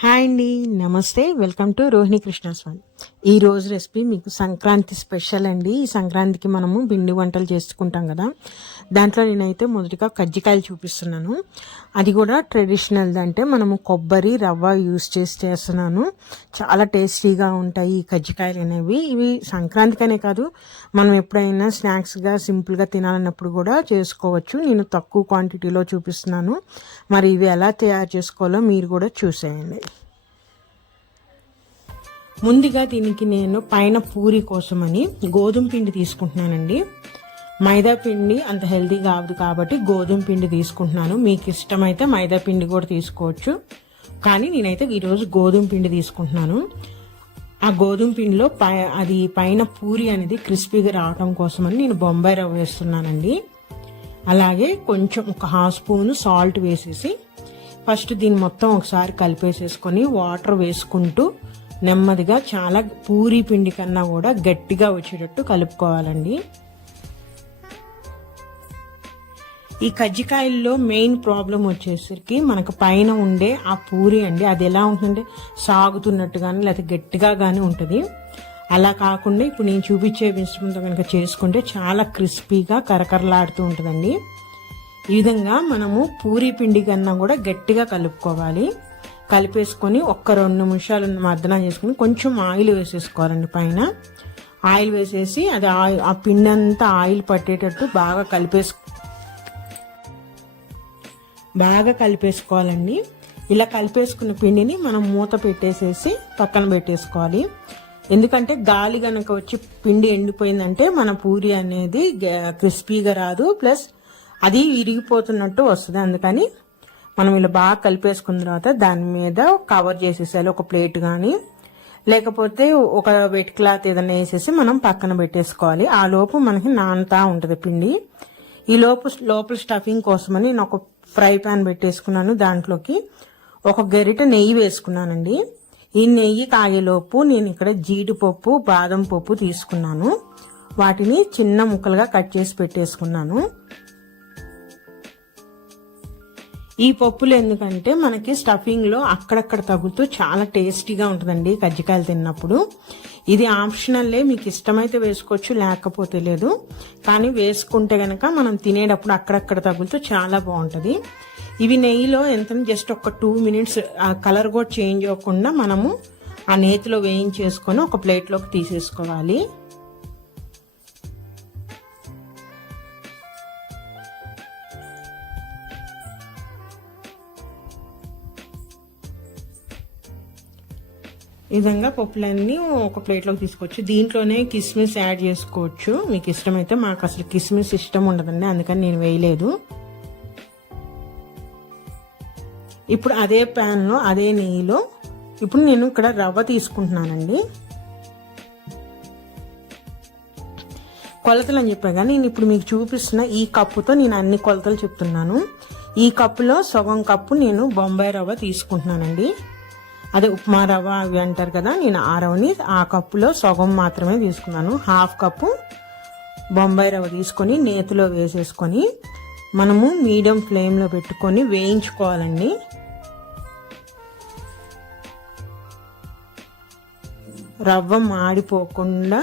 Hi అండి, నమస్తే. Welcome to Rohini Krishnaswamy. ఈ రోజు రెసిపీ మీకు సంక్రాంతి స్పెషల్ అండి. ఈ సంక్రాంతికి మనము పిండి వంటలు చేసుకుంటాం కదా, దాంట్లో నేనైతే మొదటిగా కజ్జికాయలు చూపిస్తున్నాను. అది కూడా ట్రెడిషనల్, అంటే మనము కొబ్బరి రవ్వ యూస్ చేసి చేస్తున్నాను. చాలా టేస్టీగా ఉంటాయి ఈ కజ్జికాయలు అనేవి. ఇవి సంక్రాంతికనే కాదు, మనం ఎప్పుడైనా స్నాక్స్గా సింపుల్గా తినాలన్నప్పుడు కూడా చేసుకోవచ్చు. నేను తక్కువ క్వాంటిటీలో చూపిస్తున్నాను. మరి ఇవి ఎలా తయారు చేసుకోవాలో మీరు కూడా చూసేయండి. ముందుగా దీనికి నేను పైన పూరి కోసమని గోధుమ పిండి తీసుకుంటున్నానండి. మైదా పిండి అంత హెల్తీ కాదు కాబట్టి గోధుమ పిండి తీసుకుంటున్నాను. మీకు ఇష్టమైతే మైదా పిండి కూడా తీసుకోవచ్చు, కానీ నేనైతే ఈరోజు గోధుమ పిండి తీసుకుంటున్నాను. ఆ గోధుమ పిండిలో అది పైన పూరి అనేది క్రిస్పీగా రావడం కోసమని నేను బొంబాయి రవ్వ వేస్తున్నానండి. అలాగే కొంచెం ఒక హాఫ్ స్పూన్ సాల్ట్ వేసేసి ఫస్ట్ దీన్ని మొత్తం ఒకసారి కలిపేసేసుకొని వాటర్ వేసుకుంటూ నెమ్మదిగా చాలా పూరీ పిండి కన్నా కూడా గట్టిగా వచ్చేటట్టు కలుపుకోవాలండి. ఈ కజ్జికాయల్లో మెయిన్ ప్రాబ్లం వచ్చేసరికి మనకు పైన ఉండే ఆ పూరి అండి, అది ఎలా ఉంటుందంటే సాగుతున్నట్టు కానీ లేకపోతే గట్టిగా కానీ ఉంటుంది. అలా కాకుండా ఇప్పుడు నేను చూపించే మిశ్రమంతో కనుక చేసుకుంటే చాలా క్రిస్పీగా కరకరలాడుతూ ఉంటుందండి. ఈ విధంగా మనము పూరీ పిండి కన్నా కూడా గట్టిగా కలుపుకోవాలి. కలిపేసుకొని ఒక్క 2 నిమిషాలు మర్దన చేసుకుని కొంచెం ఆయిల్ వేసేసుకోవాలండి. పైన ఆయిల్ వేసేసి అది ఆ పిండి అంతా ఆయిల్ పట్టేటట్టు బాగా కలిపేసుకోవాలండి. ఇలా కలిపేసుకున్న పిండిని మనం మూత పెట్టేసేసి పక్కన పెట్టేసుకోవాలి. ఎందుకంటే గాలి కనుక వచ్చి పిండి ఎండిపోయిందంటే మన పూరి అనేది క్రిస్పీగా రాదు, ప్లస్ అది విరిగిపోతున్నట్టు వస్తుంది. అందుకని మనం ఇలా బాగా కలిపేసుకున్న తర్వాత దాని మీద కవర్ చేసేసాలి, ఒక ప్లేట్ కానీ లేకపోతే ఒక వెట్ క్లాత్ ఏదైనా వేసేసి మనం పక్కన పెట్టేసుకోవాలి. ఆ లోపు మనకి నానుతా ఉంటుంది పిండి. ఈ లోపల స్టఫింగ్ కోసమని నేను ఒక ఫ్రై పాన్ పెట్టేసుకున్నాను. దాంట్లోకి ఒక గరిట నెయ్యి వేసుకున్నానండి. ఈ నెయ్యి కాగేలోపు నేను ఇక్కడ జీడిపప్పు బాదం పప్పు తీసుకున్నాను. వాటిని చిన్న ముక్కలుగా కట్ చేసి పెట్టేసుకున్నాను. ఈ పప్పులు ఎందుకంటే మనకి స్టఫింగ్ లో అక్కడక్కడ తగులుతూ చాలా టేస్టీగా ఉంటుందండి కజ్జికాయలు తిన్నప్పుడు. ఇది ఆప్షనల్లే, మీకు ఇష్టమైతే వేసుకోవచ్చు, లేకపోతే లేదు. కానీ వేసుకుంటే గనక మనం తినేటప్పుడు అక్కడక్కడ తగులుతూ చాలా బాగుంటుంది. ఇవి నెయ్యిలో ఎంత జస్ట్ ఒక 2 మినిట్స్ ఆ కలర్ కూడా చేంజ్ అవ్వకుండా మనము ఆ నేతిలో వేయించేసుకొని ఒక ప్లేట్లోకి తీసేసుకోవాలి. ఈ విధంగా పప్పులన్నీ ఒక ప్లేట్లోకి తీసుకోవచ్చు. దీంట్లోనే కిస్మిస్ యాడ్ చేసుకోవచ్చు మీకు ఇష్టమైతే. మాకు అసలు కిస్మిస్ ఇష్టం ఉండదండి, అందుకని నేను వేయలేదు. ఇప్పుడు అదే ప్యాన్లో అదే నెయ్యిలో ఇప్పుడు నేను ఇక్కడ రవ్వ తీసుకుంటున్నానండి. కొలతలు అని చెప్పా కానీ నేను ఇప్పుడు మీకు చూపిస్తున్న ఈ కప్పుతో నేను అన్ని కొలతలు చెప్తున్నాను. ఈ కప్పులో సగం కప్పు నేను బొంబాయి రవ్వ తీసుకుంటున్నానండి. అదే ఉప్మా రవ్వ అవి అంటారు కదా, నేను ఆ రవ్వని ఆ కప్పులో సగం మాత్రమే తీసుకున్నాను. హాఫ్ కప్పు బొంబాయి రవ్వ తీసుకొని నేతిలో వేసేసుకొని మనము మీడియం ఫ్లేమ్లో పెట్టుకొని వేయించుకోవాలండి. రవ్వ మాడిపోకుండా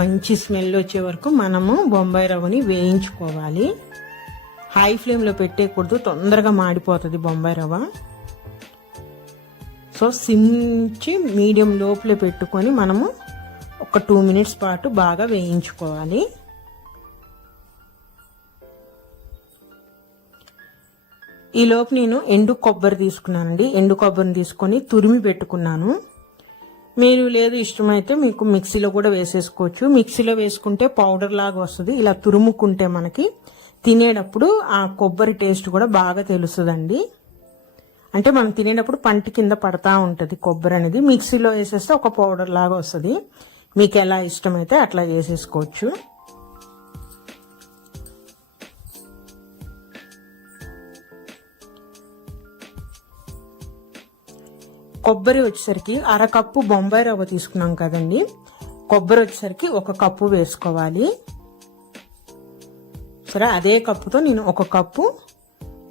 మంచి స్మెల్ వచ్చే వరకు మనము బొంబాయి రవ్వని వేయించుకోవాలి. హై ఫ్లేమ్లో పెట్టేయకూడదు, తొందరగా మాడిపోతుంది బొంబాయి రవ్వ. సో సిమ్చి మీడియం లోపల పెట్టుకొని మనము ఒక 2 మినిట్స్ పాటు బాగా వేయించుకోవాలి. ఈ లోపు నేను ఎండు కొబ్బరి తీసుకున్నానండి. ఎండు కొబ్బరిని తీసుకొని తురిమి పెట్టుకున్నాను. మీరు లేదు ఇష్టమైతే మీకు మిక్సీలో కూడా వేసేసుకోవచ్చు. మిక్సీలో వేసుకుంటే పౌడర్ లాగా వస్తుంది. ఇలా తురుముకుంటే మనకి తినేటప్పుడు ఆ కొబ్బరి టేస్ట్ కూడా బాగా తెలుస్తుందండి. అంటే మనం తినేటప్పుడు పంట కింద పడతా ఉంటుంది కొబ్బరి అనేది. మిక్సీలో వేసేస్తే ఒక పౌడర్ లాగా వస్తుంది. మీకు ఎలా ఇష్టమైతే అట్లా వేసేసుకోవచ్చు. కొబ్బరి వచ్చేసరికి అరకప్పు బొంబాయి రవ్వ తీసుకున్నాం కదండి, కొబ్బరి వచ్చేసరికి 1 కప్పు వేసుకోవాలి. సరే, అదే కప్పుతో నేను 1 కప్పు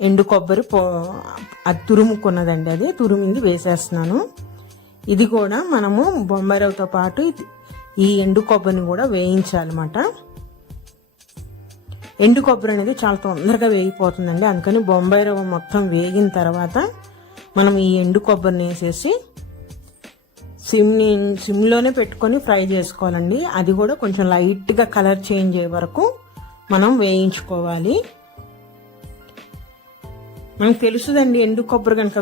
ఎండు కొబ్బరి అది తురుముకున్నదండి, అది తురుమింది వేసేస్తున్నాను. ఇది కూడా మనము బొంబాయి రవ్వతో పాటు ఈ ఎండు కొబ్బరిని కూడా వేయించాలన్నమాట. ఎండు కొబ్బరి అనేది చాలా తొందరగా వేగిపోతుందండి, అందుకని బొంబాయి రవ్వ మొత్తం వేగిన తర్వాత మనం ఈ ఎండు కొబ్బరిని వేసేసి సిమ్లోనే పెట్టుకొని ఫ్రై చేసుకోవాలండి. అది కూడా కొంచెం లైట్గా కలర్ చేంజ్ అయ్యే వరకు మనం వేయించుకోవాలి. మనకు తెలుసుదండి, ఎండు కొబ్బరి కనుక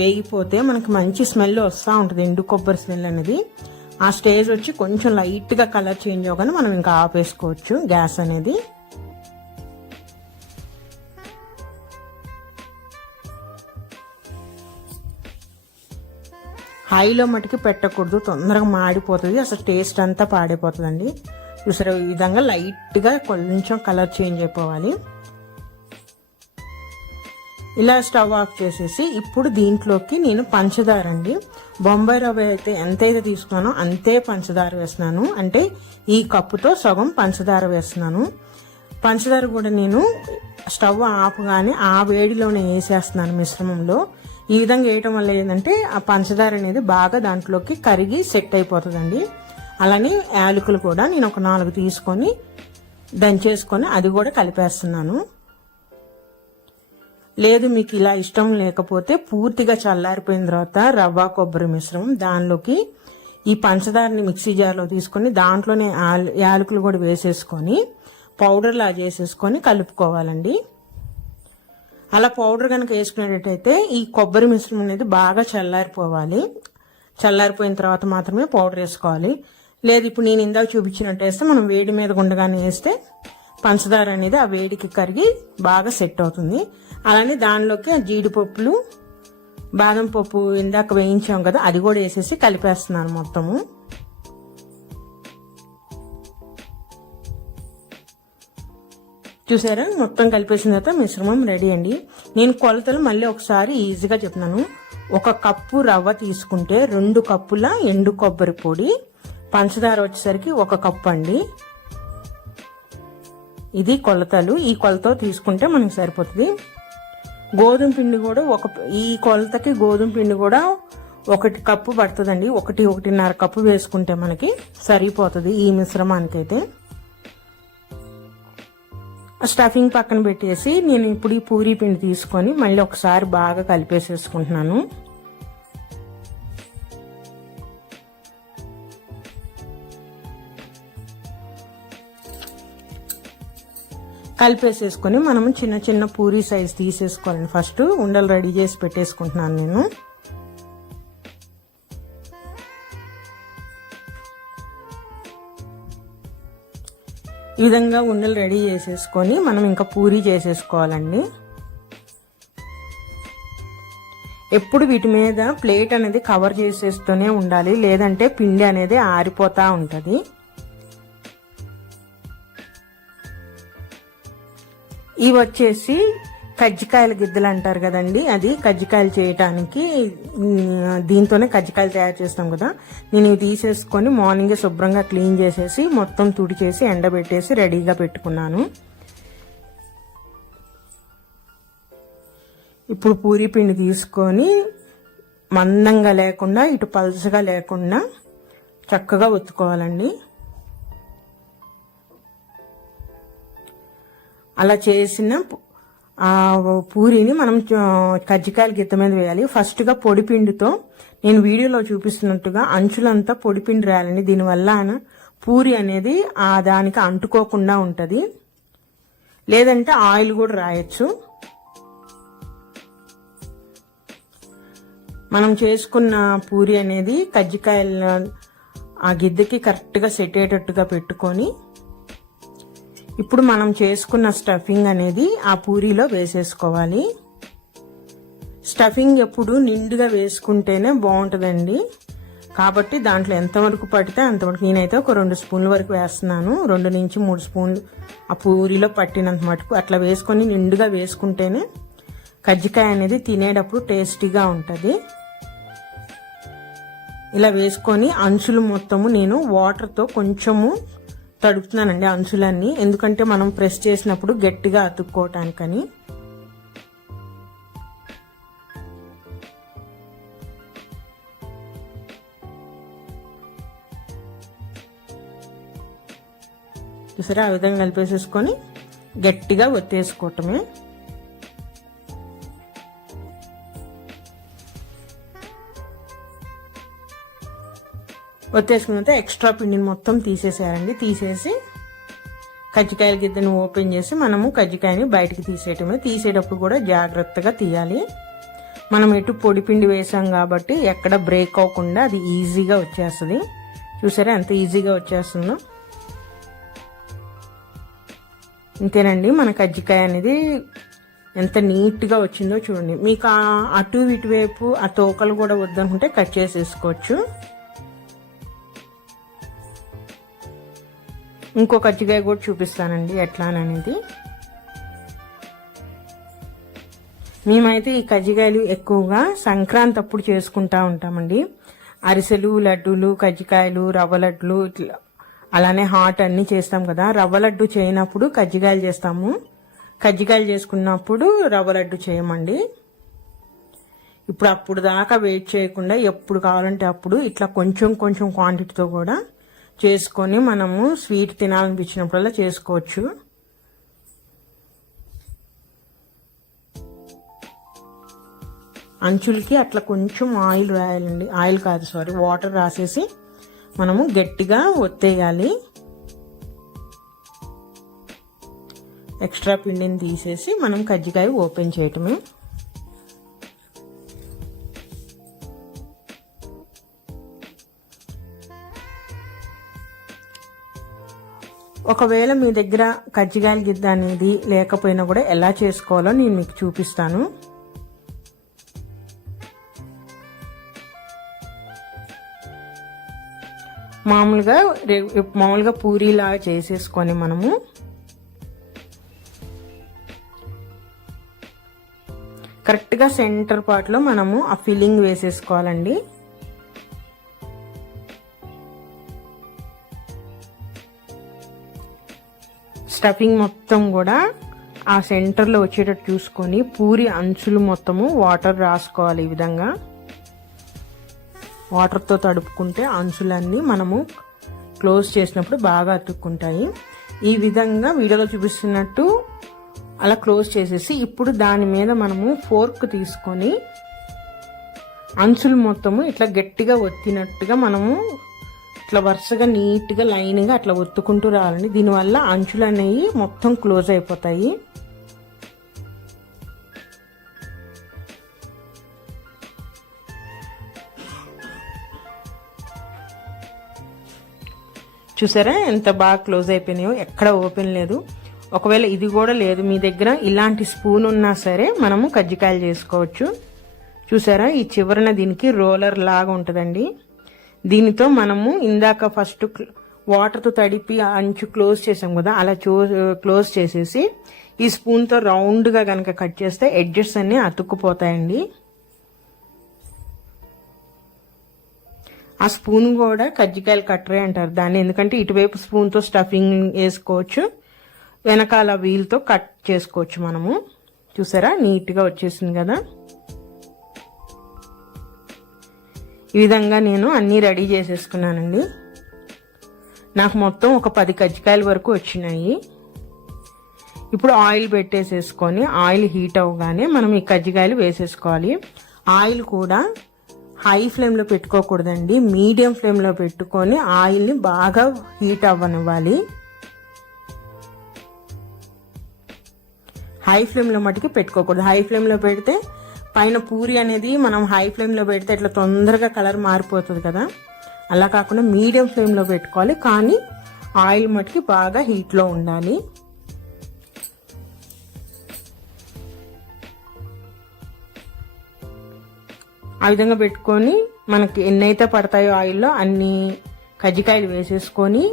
వేగిపోతే మనకు మంచి స్మెల్ వస్తూ ఉంటుంది, ఎండు కొబ్బరి స్మెల్ అనేది. ఆ స్టేజ్ వచ్చి కొంచెం లైట్గా కలర్ చేంజ్ అవ్వగానే మనం ఇంకా ఆపేసుకోవచ్చు గ్యాస్ అనేది. హైలో మటుకి పెట్టకూడదు, తొందరగా మాడిపోతుంది, అసలు టేస్ట్ అంతా పాడైపోతుందండి. చూసారా, ఈ విధంగా లైట్గా కొంచెం కలర్ చేంజ్ అయిపోవాలి. ఇలా స్టవ్ ఆఫ్ చేసేసి ఇప్పుడు దీంట్లోకి నేను పంచదార అండి, బొంబాయి రవ్వ అయితే ఎంతైతే తీసుకున్నానో అంతే పంచదార వేస్తున్నాను. అంటే ఈ కప్పుతో సగం పంచదార వేస్తున్నాను. పంచదార కూడా నేను స్టవ్ ఆపుగానే ఆ వేడిలోనే వేసేస్తున్నాను మిశ్రమంలో. ఈ విధంగా వేయటం వల్ల ఏంటంటే ఆ పంచదార అనేది బాగా దాంట్లోకి కరిగి సెట్ అయిపోతుందండి. అలానే యాలకులు కూడా నేను ఒక 4 తీసుకొని దంచేసుకొని అది కూడా కలిపేస్తున్నాను. లేదు మీకు ఇలా ఇష్టం లేకపోతే పూర్తిగా చల్లారిపోయిన తర్వాత రవ్వ కొబ్బరి మిశ్రమం దానిలోకి ఈ పంచదారని మిక్సీ జార్లో తీసుకొని దాంట్లోనే యాలకులు కూడా వేసేసుకొని పౌడర్ లా చేసేసుకొని కలుపుకోవాలండి. అలా పౌడర్ కనుక వేసుకునేటట్టయితే ఈ కొబ్బరి మిశ్రమం అనేది బాగా చల్లారిపోవాలి. చల్లారిపోయిన తర్వాత మాత్రమే పౌడర్ వేసుకోవాలి. లేదు ఇప్పుడు నేను ఇందాక చూపించినట్టు వేస్తే మనం వేడి మీద గుండగానే వేస్తే పంచదార అనేది ఆ వేడికి కరిగి బాగా సెట్ అవుతుంది. అలానే దానిలోకి జీడిపప్పులు బాదం పప్పు ఇందాక వేయించాం కదా అది కూడా వేసేసి కలిపేస్తున్నాను మొత్తము. చూసారా, మొత్తం కలిపేసిన తర్వాత మిశ్రమం రెడీ అండి. నేను కొలతలు మళ్ళీ ఒకసారి ఈజీగా చెప్తున్నాను. 1 కప్పు రవ్వ తీసుకుంటే 2 కప్పుల ఎండు కొబ్బరి పొడి, పంచదార వచ్చేసరికి 1 కప్పు అండి. ఇది కొలతలు, ఈ కొలత తీసుకుంటే మనకి సరిపోతుంది. గోధుమ పిండి కూడా ఈ కొలతకి గోధుమ పిండి కూడా 1 కప్పు పడుతుందండి. 1-1.5 కప్పు వేసుకుంటే మనకి సరిపోతుంది ఈ మిశ్రమానికైతే. స్టఫింగ్ పక్కన పెట్టేసి నేను ఇప్పుడు ఈ పూరీ పిండి తీసుకొని మళ్ళీ ఒకసారి బాగా కలిపేసేసుకుంటున్నాను. కలిపేసేసుకొని మనం చిన్న చిన్న పూరీ సైజ్ తీసేసుకోవాలండి. ఫస్ట్ ఉండలు రెడీ చేసి పెట్టేసుకుంటున్నాను నేను. ఈ విధంగా ఉండలు రెడీ చేసేసుకొని మనం ఇంకా పూరీ చేసేసుకోవాలండి. ఎప్పుడు వీటి మీద ప్లేట్ అనేది కవర్ చేసేస్తూనే ఉండాలి, లేదంటే పిండి అనేది ఆరిపోతా ఉంటుంది. ఇవి వచ్చేసి కజ్జికాయల గిద్దలు అంటారు కదండి, అది కజ్జికాయలు చేయటానికి దీంతోనే కజ్జికాయలు తయారు చేస్తాం కదా. నేను ఇవి తీసేసుకొని మార్నింగే శుభ్రంగా క్లీన్ చేసేసి మొత్తం తుడిచేసి ఎండబెట్టేసి రెడీగా పెట్టుకున్నాను. ఇప్పుడు పూరీ పిండి తీసుకొని మందంగా లేకుండా ఇటు పల్చగా లేకుండా చక్కగా ఒత్తుకోవాలండి. అలా చేసిన ఆ పూరీని మనం కజ్జికాయల గిత్త మీద వేయాలి. ఫస్ట్గా పొడి పిండితో నేను వీడియోలో చూపిస్తున్నట్టుగా అంచులంతా పొడి పిండి రాయాలండి. దీనివల్ల పూరి అనేది ఆ దానికి అంటుకోకుండా ఉంటుంది. లేదంటే ఆయిల్ కూడా రాయొచ్చు. మనం చేసుకున్న పూరి అనేది కజ్జికాయల ఆ గిద్దకి కరెక్ట్గా సెట్ అయ్యేటట్టుగా పెట్టుకొని ఇప్పుడు మనం చేసుకున్న స్టఫింగ్ అనేది ఆ పూరీలో వేసేసుకోవాలి. స్టఫింగ్ ఎప్పుడు నిండుగా వేసుకుంటేనే బాగుంటుందండి. కాబట్టి దాంట్లో ఎంతవరకు పడితే అంతవరకు, నేనైతే ఒక 2 స్పూన్ల వరకు వేస్తున్నాను. 2 నుంచి 3 స్పూన్లు ఆ పూరీలో పట్టినంత మటుకు అట్లా వేసుకొని నిండుగా వేసుకుంటేనే కజ్జికాయ అనేది తినేటప్పుడు టేస్టీగా ఉంటుంది. ఇలా వేసుకొని అంచులు మొత్తము నేను వాటర్తో కొంచెము తడుపుతున్నానండి అంచులన్నీ, ఎందుకంటే మనం ప్రెస్ చేసినప్పుడు గట్టిగా అతుక్కోవటానికని. చూసారా, ఆ విధంగా కలిపేసేసుకొని గట్టిగా ఒత్తేసుకోవటమే. ఒత్తేసుకున్న ఎక్స్ట్రా పిండిని మొత్తం తీసేసేయాలండి. తీసేసి కజ్జికాయల గిద్దెని ఓపెన్ చేసి మనము కజ్జికాయని బయటికి తీసేయటమే. తీసేటప్పుడు కూడా జాగ్రత్తగా తీయాలి. మనం ఎటు పొడి పిండి వేసాం కాబట్టి ఎక్కడ బ్రేక్ అవ్వకుండా అది ఈజీగా వచ్చేస్తుంది. చూసారా ఎంత ఈజీగా వచ్చేస్తుందో. ఇంతేనండి, మన కజ్జికాయ అనేది ఎంత నీట్గా వచ్చిందో చూడండి. మీకు అటు ఇటువైపు ఆ తోకలు కూడా వద్దనుకుంటే కట్ చేసేసుకోవచ్చు. ఇంకో కజ్జికాయ కూడా చూపిస్తానండి ఎట్లా అనేది. మేమైతే ఈ కజ్జికాయలు ఎక్కువగా సంక్రాంతి అప్పుడు చేసుకుంటా ఉంటామండి. అరిసెలు, లడ్డూలు, కజ్జికాయలు, రవ్వ లడ్లు, ఇట్లా అలానే హాట్ అన్ని చేస్తాం కదా. రవ్వ లడ్డు చేయనప్పుడు కజ్జికాయలు చేస్తాము, కజ్జికాయలు చేసుకున్నప్పుడు రవ్వ లడ్డు చేయమండి. అప్పుడు దాకా వెయిట్ చేయకుండా ఎప్పుడు కావాలంటే అప్పుడు ఇట్లా కొంచెం కొంచెం క్వాంటిటీతో కూడా చేసుకొని మనము స్వీట్ తినాలనిపించినప్పుడల్లా చేసుకోవచ్చు. అంచులకి అట్లా కొంచెం ఆయిల్ రాయాలండి. వాటర్ రాసేసి మనము గట్టిగా ఒత్తేయాలి. ఎక్స్ట్రా పిండిని తీసేసి మనం కజ్జికాయ ఓపెన్ చేయటమే. ఒకవేళ మీ దగ్గర కజ్జికాయల గిద్ద అనేది లేకపోయినా కూడా ఎలా చేసుకోవాలో నేను మీకు చూపిస్తాను. మామూలుగా పూరీలాగా చేసేసుకొని మనము కరెక్ట్గా సెంటర్ పార్ట్లో మనము ఆ ఫిల్లింగ్ వేసేసుకోవాలండి. స్టఫింగ్ మొత్తం కూడా ఆ సెంటర్లో వచ్చేటట్టు చూసుకొని పూరి అంచులు మొత్తము వాటర్ రాసుకోవాలి. ఈ విధంగా వాటర్తో తడుపుకుంటే అంచులన్నీ మనము క్లోజ్ చేసినప్పుడు బాగా అతుక్కుంటాయి. ఈ విధంగా వీడియోలో చూపిస్తున్నట్టు అలా క్లోజ్ చేసేసి ఇప్పుడు దాని మీద మనము ఫోర్క్ తీసుకొని అంచులు మొత్తము ఇట్లా గట్టిగా ఒత్తినట్టుగా మనము ఇట్లా వరుసగా నీట్గా లైన్గా అట్లా ఒత్తుకుంటూ రావాలండి. దీనివల్ల అంచులు అనేవి మొత్తం క్లోజ్ అయిపోతాయి. చూసారా ఎంత బాగా క్లోజ్ అయిపోయినాయో, ఎక్కడ ఓపెన్ లేదు. ఒకవేళ ఇది కూడా లేదు మీ దగ్గర, ఇలాంటి స్పూన్ ఉన్నా సరే మనము కజ్జికాయలు చేసుకోవచ్చు. చూసారా ఈ చివరన దీనికి రోలర్ లాగా ఉంటుందండి. దీనితో మనము ఇందాక ఫస్ట్ వాటర్తో తడిపి అంచు క్లోజ్ చేసాం కదా, అలా క్లోజ్ చేసేసి ఈ స్పూన్తో రౌండ్గా కనుక కట్ చేస్తే ఎడ్జెస్ అన్ని అతుక్కుపోతాయండి. ఆ స్పూన్ కూడా కజ్జికాయలు కట్టరే అంటారు దాన్ని, ఎందుకంటే ఇటువైపు స్పూన్తో స్టఫింగ్ వేసుకోవచ్చు, వెనకాల వీల్తో కట్ చేసుకోవచ్చు మనము. చూసారా నీట్గా వచ్చేసింది కదా. ఈ విధంగా నేను అన్నీ రెడీ చేసేసుకున్నానండి. నాకు మొత్తం ఒక 10 కజ్జికాయల వరకు వచ్చినాయి. ఇప్పుడు ఆయిల్ పెట్టేసేసుకొని ఆయిల్ హీట్ అవ్వగానే మనం ఈ కజ్జికాయలు వేసేసుకోవాలి. ఆయిల్ కూడా హై ఫ్లేమ్లో పెట్టుకోకూడదండి, మీడియం ఫ్లేమ్లో పెట్టుకొని ఆయిల్ని బాగా హీట్ అవ్వనివ్వాలి. హై ఫ్లేమ్లో మటుకి పెట్టుకోకూడదు. హై ఫ్లేమ్లో పెడితే పైన పూరి అనేది మనం హై ఫ్లేమ్లో పెడితే ఇట్లా తొందరగా కలర్ మారిపోతుంది కదా, అలా కాకుండా మీడియం ఫ్లేమ్లో పెట్టుకోవాలి. కానీ ఆయిల్ మటుకి బాగా హీట్లో ఉండాలి. ఆ విధంగా పెట్టుకొని మనకి ఎన్నైతే పడతాయో ఆయిల్లో అన్ని కజ్జికాయలు వేసేసుకొని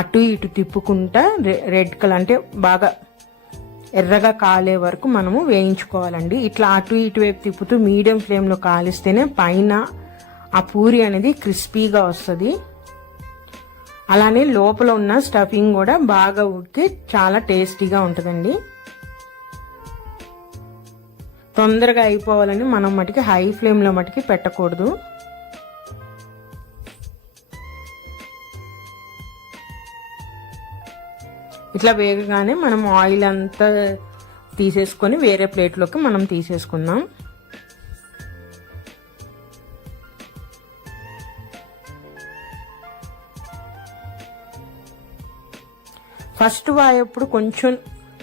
అటు ఇటు తిప్పుకుంటా రెడ్ కలర్ అంటే బాగా ఎర్రగా కాలే వరకు మనము వేయించుకోవాలండి. ఇట్లా అటు ఇటు వైపు తిప్పుతూ మీడియం ఫ్లేమ్లో కాలిస్తేనే పైన ఆ పూరి అనేది క్రిస్పీగా వస్తుంది. అలానే లోపల ఉన్న స్టఫింగ్ కూడా బాగా ఉడికి చాలా టేస్టీగా ఉంటుందండి. తొందరగా అయిపోవాలని మనం మటుకి హై ఫ్లేమ్లో మటుకి పెట్టకూడదు. ఇట్లా వేగగానే మనం ఆయిల్ అంతా తీసేసుకొని వేరే ప్లేట్లోకి మనం తీసేసుకుందాం. ఫస్ట్ వాయేప్పుడు కొంచెం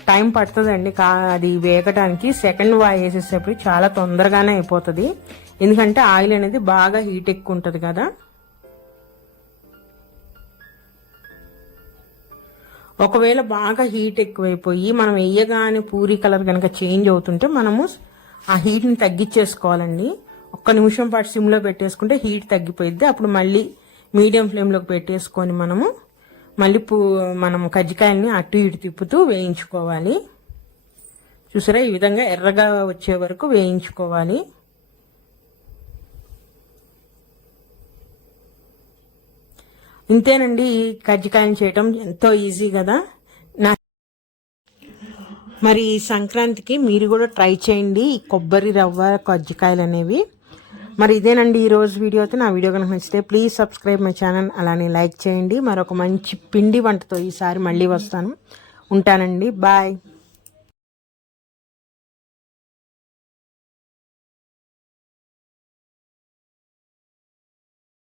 టైం పడుతుందండి అది వేగటానికి. సెకండ్ వాయి వేసేసేప్పుడు చాలా తొందరగానే అయిపోతుంది, ఎందుకంటే ఆయిల్ అనేది బాగా హీట్ ఎక్కువ ఉంటుంది కదా. ఒకవేళ బాగా హీట్ ఎక్కువైపోయి మనం వేయగానే పూరి కలర్ కనుక చేంజ్ అవుతుంటే మనము ఆ హీట్ని తగ్గించేసుకోవాలండి. 1 నిమిషం పాటు సిమ్లో పెట్టేసుకుంటే హీట్ తగ్గిపోయిద్ది. అప్పుడు మళ్ళీ మీడియం ఫ్లేమ్లోకి పెట్టేసుకొని మళ్ళీ మనం కజ్జికాయల్ని అటు ఇటు తిప్పుతూ వేయించుకోవాలి. చూసారా, ఈ విధంగా ఎర్రగా వచ్చే వరకు వేయించుకోవాలి. ఇంతేనండి, ఈ కజ్జికాయలు చేయటం ఎంతో ఈజీ కదా. మరి ఈ సంక్రాంతికి మీరు కూడా ట్రై చేయండి ఈ కొబ్బరి రవ్వ కజ్జికాయలు అనేవి. మరి ఇదేనండి ఈరోజు వీడియో. అయితే నా వీడియో కనుక నచ్చితే ప్లీజ్ సబ్స్క్రైబ్ మై ఛానల్, అలానే లైక్ చేయండి. మరొక మంచి పిండి వంటతో ఈసారి మళ్ళీ వస్తాను. ఉంటానండి, బాయ్.